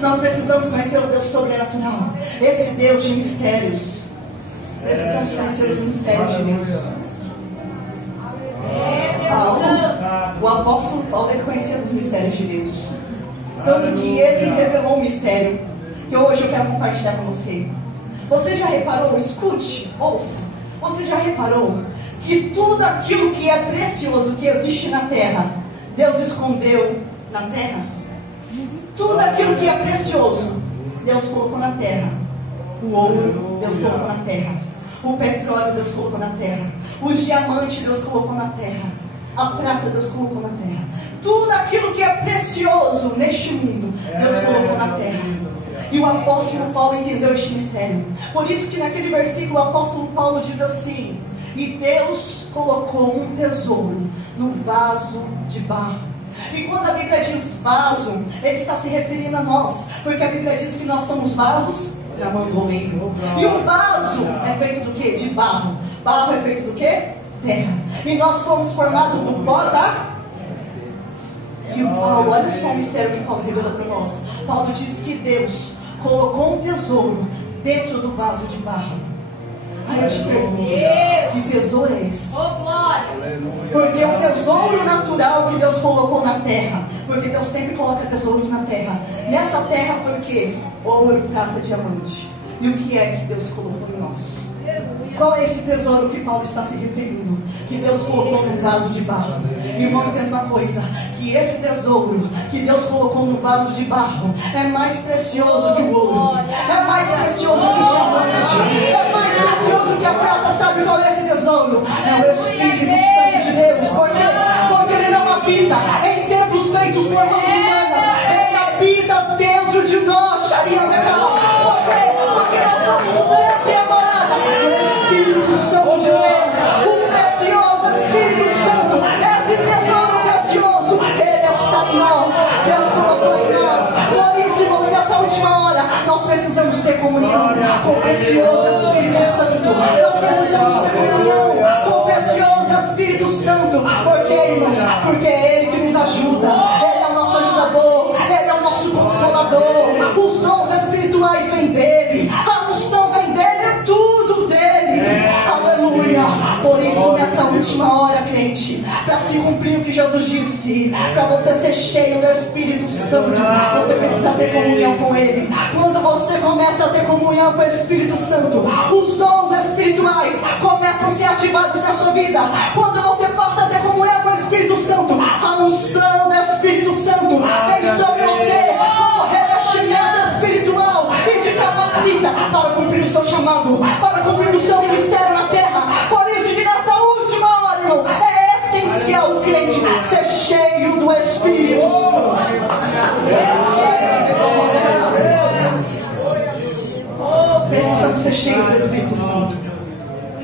Nós precisamos conhecer o Deus sobrenatural, esse Deus de mistérios. Precisamos conhecer os mistérios de Deus. O apóstolo Paulo, ele conhecia os mistérios de Deus. Tanto que ele revelou um mistério que hoje eu quero compartilhar com você. Você já reparou? Escute, ouça. Você já reparou que tudo aquilo que é precioso, que existe na terra, Deus escondeu na terra? Tudo aquilo que é precioso, Deus colocou na terra. O ouro, Deus colocou na terra. O petróleo, Deus colocou na terra. O diamante, Deus colocou na terra. A prata, Deus colocou na terra. Tudo aquilo que é precioso neste mundo, Deus colocou na terra. E o apóstolo Paulo entendeu este mistério. Por isso que naquele versículo o apóstolo Paulo diz assim: e Deus colocou um tesouro no vaso de barro. E quando a Bíblia diz vaso, ele está se referindo a nós, porque a Bíblia diz que nós somos vasos na mão do homem. E o vaso é feito do quê? De barro. Barro é feito do quê? Terra. E nós fomos formados do pó da... E o Paulo, olha só o mistério que Paulo revela para nós. Paulo diz que Deus colocou um tesouro dentro do vaso de barro. Aí eu te pergunto, que tesouro é esse? Porque o tesouro natural que Deus colocou na terra, porque Deus sempre coloca tesouros na terra. Nessa terra, por quê? Ouro, prata, diamante. E o que é que Deus colocou em nós? Qual é esse tesouro que Paulo está se referindo? Que Deus colocou no vaso de barro. Irmão, entenda uma coisa: que esse tesouro que Deus colocou no vaso de barro é mais precioso que o ouro, é mais precioso que o diamante, é mais precioso que a prata. Sabe qual é esse tesouro? É o Espírito Santo de Deus. Por quê? Porque ele não habita em templos feitos por mãos humanas, ele habita dentro de nós. Sharia legal. Por quê? Porque nós somos o templo e a morada do Espírito Santo de Deus, o precioso Espírito Santo, esse tesouro precioso, ele está em nós, Deus colocou em nós. Por isso, irmãos, nessa última hora, nós precisamos ter comunhão com o precioso Espírito Santo. Nós precisamos ter comunhão com o precioso Espírito Santo. Por quê, irmãos? Porque é ele que nos ajuda, ele é o nosso ajudador, ele é o nosso consolador. Os dons espirituais vêm dele, a unção vem dele, é tudo dele. Aleluia. Por isso, nessa última hora, crente, para se cumprir o que Jesus disse, para você ser cheio do Espírito Santo, você precisa ter comunhão com ele. Quando você começa a ter comunhão com o Espírito Santo, os dons espirituais começam a ser ativados na sua vida. Quando você passa a ter comunhão com o Espírito Santo, a unção do Espírito Santo vem sobre você como revestimento espiritual e te capacita para cumprir o seu chamado, para cumprir o seu ministério na terra. Por isso que nessa última hora, irmão, é essencial o crente ser cheio do Espírito Santo. Precisamos ser cheios do Espírito Santo.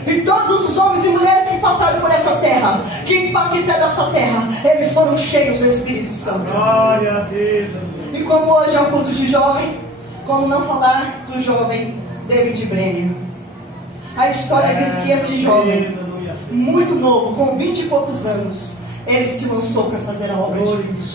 E todos os homens e mulheres que passaram por essa terra, que impactaram essa terra, eles foram cheios do Espírito Santo. Glória a Deus. E como hoje é um culto de jovem, como não falar do jovem David Brenner? A história diz que esse jovem, muito novo, com 20 e poucos anos, ele se lançou para fazer a obra de Deus.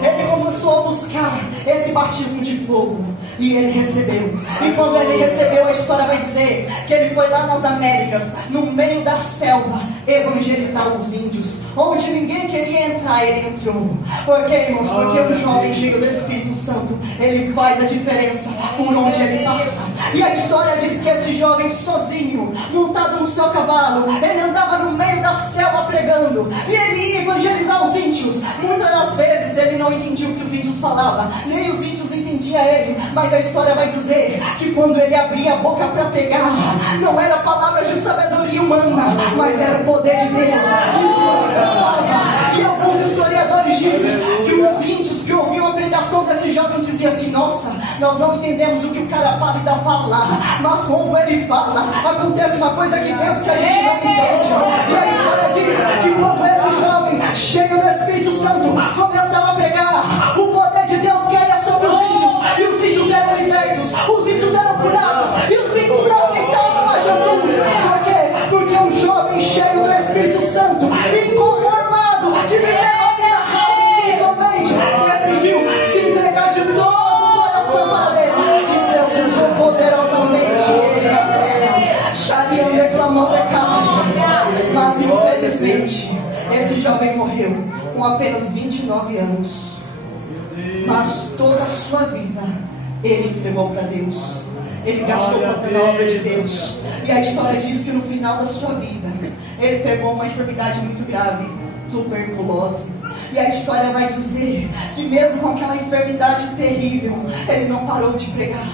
Ele começou a buscar esse batismo de fogo e ele recebeu. E quando ele recebeu, a história vai dizer que ele foi lá nas Américas, no meio da selva, evangelizar os índios. Onde ninguém queria entrar, ele entrou. Por quê, irmãos? Porque o jovem cheio do Espírito Santo, ele faz a diferença por onde ele passa. E a história diz que esse jovem sozinho, montado no seu cavalo, ele andava no meio da selva pregando. E ele ia evangelizar os índios. Muitas das vezes ele não entendia o que os índios falavam, nem os índios entendiam ele. Mas a história vai dizer que quando ele abria a boca para pregar, não era palavras de sabedoria humana, mas era o poder de Deus. E alguns historiadores dizem que os índios que ouviam a pregação desse jovem diziam assim: nossa, nós não entendemos o que o cara pálido fala, mas quando ele fala, acontece uma coisa aqui dentro que a gente não entende. E a história diz que quando esse jovem, cheio do Espírito Santo, começava a pregar, o poder de Deus caía sobre os índios, e os índios eram libertos, os índios eram curados, e os índios aceitavam a Jesus. Por quê? Porque um jovem cheio do Espírito Santo, inconformado de viver uma vida rasa espiritualmente, decidiu se entregar de todo o coração Infelizmente, esse jovem morreu com apenas 29 anos. Mas toda a sua vida ele entregou para Deus. Ele gastou fazendo a obra de Deus. E a história diz que no final da sua vida ele pegou uma enfermidade muito grave, tuberculose. E a história vai dizer que mesmo com aquela enfermidade terrível, ele não parou de pregar,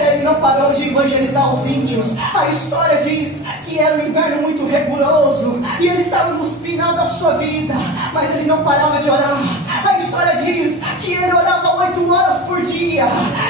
ele não parou de evangelizar os índios. A história diz que era um inverno muito rigoroso e ele estava no final da sua vida, mas ele não parava de orar. A história diz que ele orava 8 horas por dia.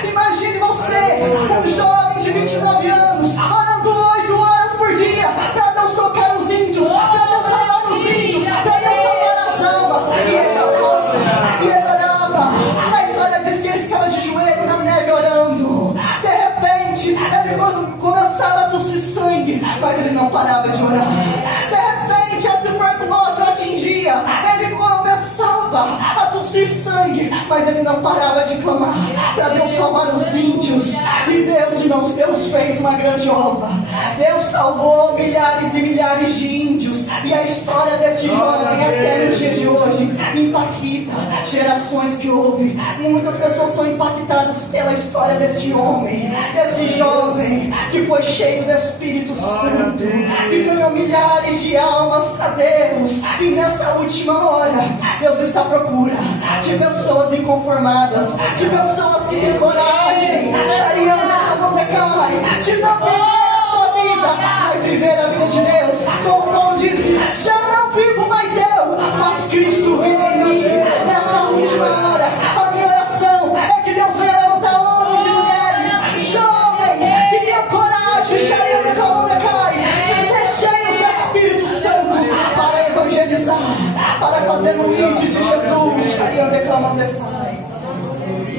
Imagine você, um jovem de 29 anos, orando 8 horas por dia para Deus tocar os índios, para Deus salvar os índios, para Deus salvar as almas. E ele orava. A história diz que ele ficava de joelho na neve orando. De repente, ele começava a tossir sangue, mas ele não parava de orar. De repente, a tuberculose o atingia. Ele começava a tossir sangue, mas ele não parava de clamar para Deus salvar os índios. E Deus, irmãos, Deus fez uma grande obra. Deus salvou milhares e milhares de índios. E a história desse jovem até no dia de hoje impacta gerações que ouvem. Muitas pessoas são impactadas pela história desse homem, desse jovem que foi cheio do Espírito Santo, que ganhou milhares de almas para Deus. E nessa última hora, Deus está à procura de pessoas inconformadas, de pessoas que têm coragem, de não viver a sua vida, mas viver a vida de Deus. Como Paulo disse, já não vivo mais eu, mas Cristo vive em mim. Nessa última hora, a minha oração é que Deus venha levantar homens e mulheres, jovens, que tenham coragem, de ser cheios do Espírito Santo, para evangelizar, para fazer o índio de Jesus.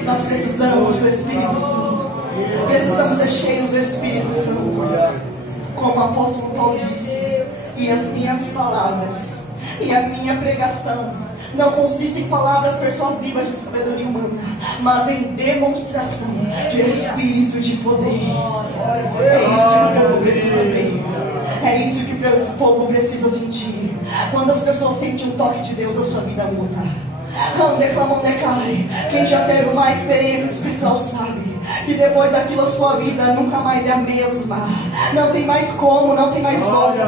Nós precisamos do Espírito Santo. Precisamos ser cheios do Espírito Santo. Como o apóstolo Paulo disse, e as minhas palavras e a minha pregação não consistem em palavras persuasivas de sabedoria humana, mas em demonstração de Espírito de poder. É isso que o povo precisa ver. É isso que o povo precisa sentir. Quando as pessoas sentem o toque de Deus, a sua vida muda. Quem já teve uma experiência espiritual sabe que depois daquilo a sua vida nunca mais é a mesma. Não tem mais como, não tem mais volta.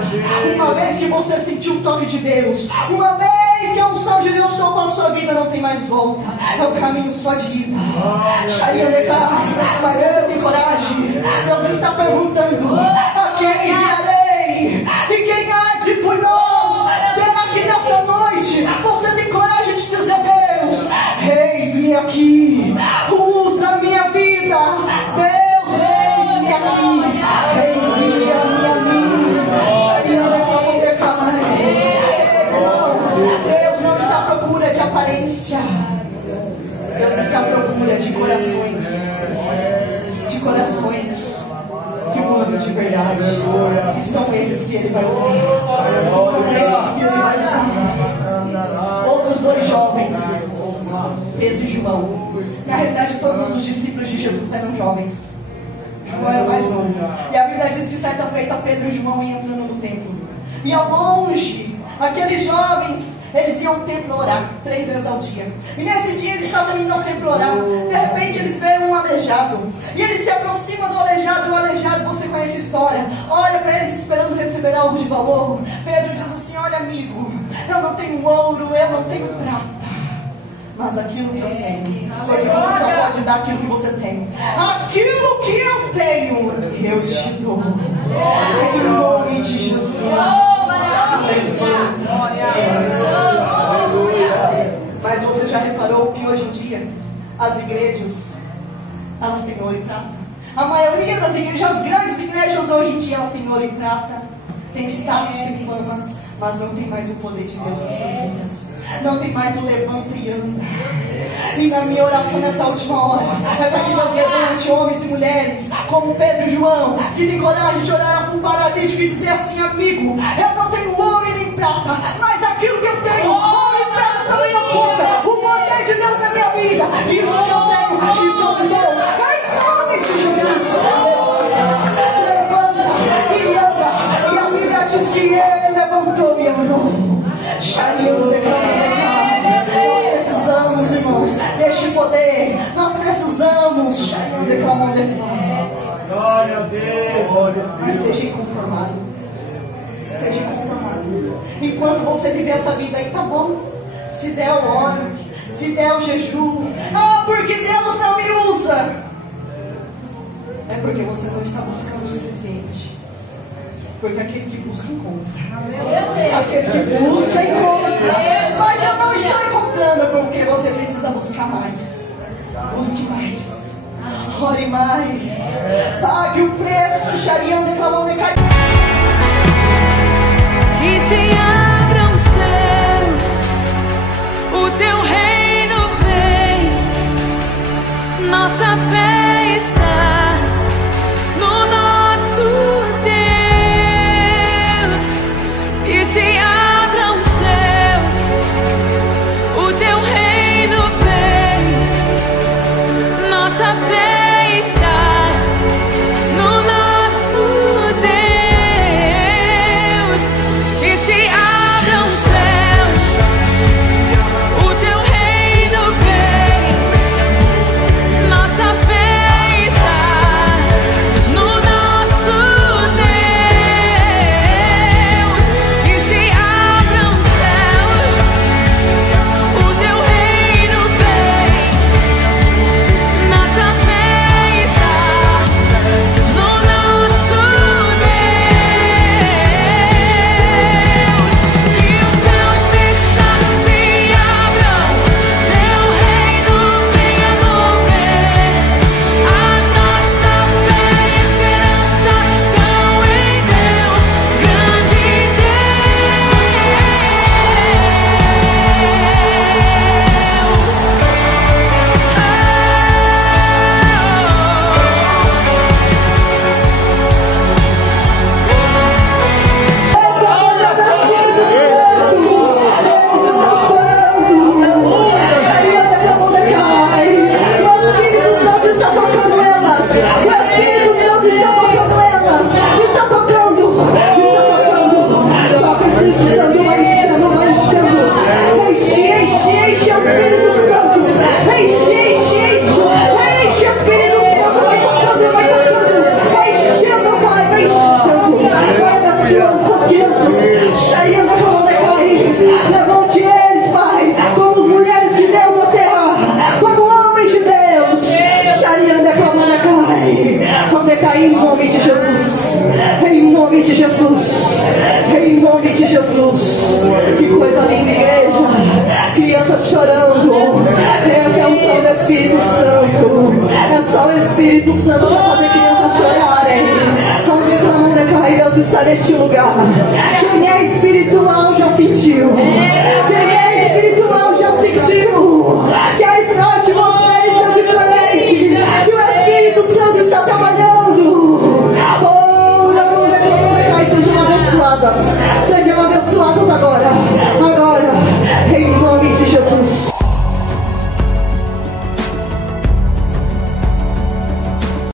Uma vez que você sentiu o toque de Deus, uma vez que a unção de Deus tocou a sua vida, não tem mais volta. É o caminho só de ida. Mas você tem coragem? Deus está perguntando: a quem enviarei? E quem há de por nós? Será que nessa noite você tem coragem de dizer: Deus, eis-me aqui, usa a minha vida. Deus, eis-me aqui, envia-me a mim. Deus não está à procura de aparência. Deus está à procura de corações. De corações que o amam de verdade. E são esses que Ele vai usar. São esses que Ele vai usar. Outros 2 jovens, Pedro e João. Na realidade, todos os discípulos de Jesus eram jovens. João era o mais novo. E a Bíblia diz que certa feita Pedro e João iam entrando no templo. E ao longe, aqueles jovens, eles iam ao templo orar 3 vezes ao dia. E nesse dia eles estavam indo ao templo orar. De repente eles veem um aleijado. E eles se aproximam do aleijado. E o aleijado, você conhece a história, olha para eles esperando receber algo de valor. Pedro diz assim: olha, amigo, eu não tenho ouro, eu não tenho prata, mas aquilo que eu tenho, porque você só pode dar aquilo que você tem. Aquilo que eu tenho, eu te dou. Em nome de Jesus. Mas você já reparou que hoje em dia as igrejas, elas têm ouro e prata? A maioria das igrejas, as grandes igrejas hoje em dia, elas têm ouro e prata, têm status e fama, mas não tem mais o poder de Deus nas suas vidas. Não tem mais o levanta e anda. E na minha oração nessa última hora é para que Deus levante homens e mulheres como Pedro e João, que tem coragem de olhar para um paralítico e dizer assim: amigo, eu não tenho ouro e nem prata, mas aquilo que eu tenho, ouro e prata também não conta. O poder de Deus na minha vida, isso que eu tenho, isso eu te dou. Em nome de Jesus, levanta e anda. E a Bíblia diz que ele levantou e andou. mãos deste poder. Nós precisamos. Glória a Deus. Mas seja inconformado. Seja inconformado. Enquanto você viver essa vida aí, tá bom. Se der o óleo, se der o jejum. Ah, porque Deus não me usa. É porque você não está buscando o suficiente. Porque aquele que busca, encontra. Aquele que busca, encontra. Mas eu não estou encontrando porque você precisa buscar mais. Busque mais. Ore mais. Pague o preço. Xarião declamou de cair. Que se abram os céus, o teu reino vem, nossa fé está no nosso Deus. Que se abram os céus, o teu reino vem, nossa fé está no nosso Deus. Que se abram os céus, o teu reino vem, nossa fé está no nosso Deus. Que se abram os céus, o teu reino vem, nossa fé está no nosso Deus. Que os céus fechados se abram, teu reino venha mover. A nossa fé e esperança estão em Deus, grande levante eles, Pai, como mulheres de Deus na terra, como homens de Deus. Onde cair em nome de Jesus, em nome de Jesus, em nome de Jesus. Que coisa linda, igreja. Crianças chorando. Essa é a unção do Espírito Santo. É só o Espírito Santo para fazer crianças chorarem. Onde clamam de cair, Deus está neste lugar. Quem é Espírito